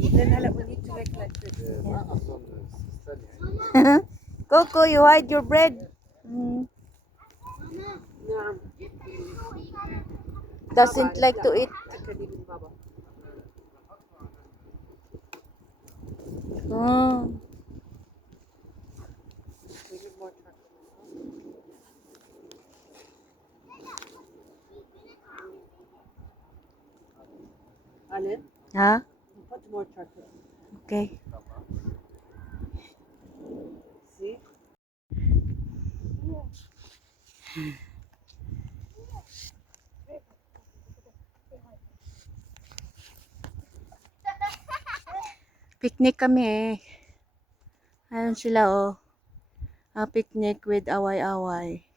Then hala, we need to make like this. Coco, you hide your bread. نعم. Doesn't like to eat. أكلي من بابا. Oh. We need more chocolate. Alin? Ha? Put more chocolate. Okay. See? Picnic kami eh. Ayun sila oh. A picnic with away-away.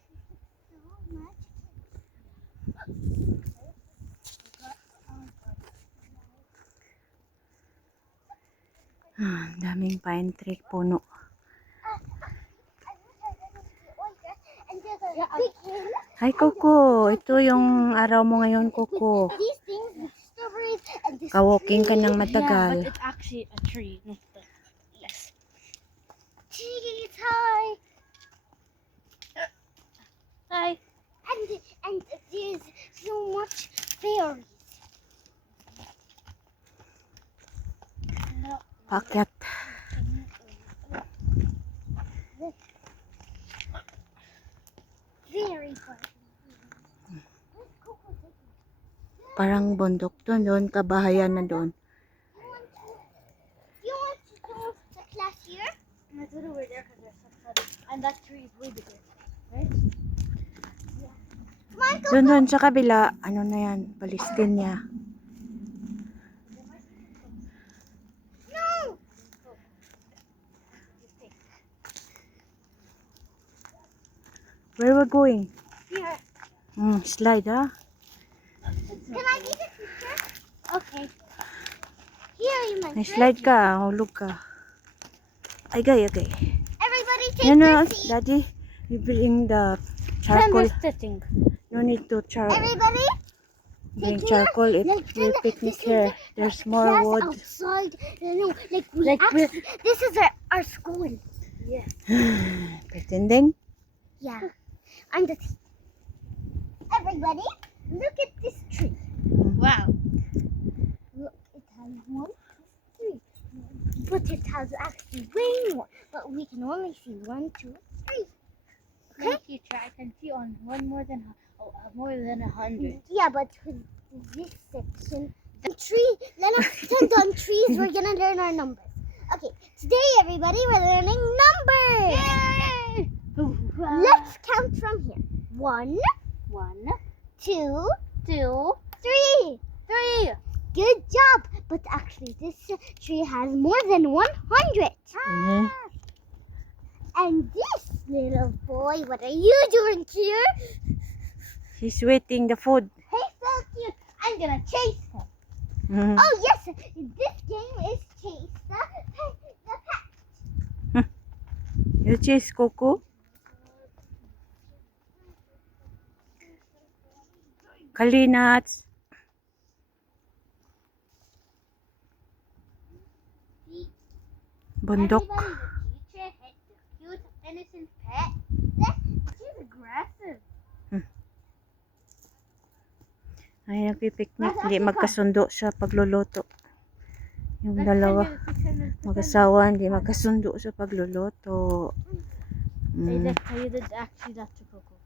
Daming pine tree puno. Hi Coco, ito yung araw mo ngayon Coco. Ka-walking ka ng matagal. Yeah, but it's actually a tree, not the yes. Cheese, hi! Hi. And there's so much fairies. Paakyat. Very fun. Parang bundok doon, kabahayan na doon. You want to go the class here? I thought over there because there's some sun. And that tree is way bigger, right? Come on, go. Doon sa kabila, ano na yan, Palestine. No! Where we're going? Here. Slide ha? Can I get a picture? Okay. Here, you might. May slide ka, hulog ka. Agay. Everybody take No, their seat. Daddy, you bring the charcoal. sitting. No need to Everybody, bring take charcoal if like, we picnic this is here. the There's more class wood. outside. No, like we Like actually, this is our school. Yeah. Pretending? Yeah. I'm the teacher. Everybody, look at this tree. Wow. Look, it has 1, 2, 3. But it has actually way more. But we can only see 1, 2, 3. Okay, teacher, I can see on more than 100. Yeah, but with this section, the tree, let us stand on trees. We're gonna learn our numbers. Okay, today everybody, we're learning numbers. Yay! Let's count from here. 1, 1, 2, 2, 3. 3. Good job. But actually, this tree has more than 100. Mhm. And this little boy, what are you doing here? He's waiting the food. Hey, so cute. I'm gonna chase him. Mhm. Oh yes, this game is chase the pet. You chase Coco? Kalinats. Bundok. Everybody, the teacher hit the cute innocent pet. She's aggressive. Ay, nagpipiknik. Hindi magkasundo sa pagluluto. Yung dalawa. Mag-asawa, hindi magkasundo sa pagluluto. You did actually that to Coco.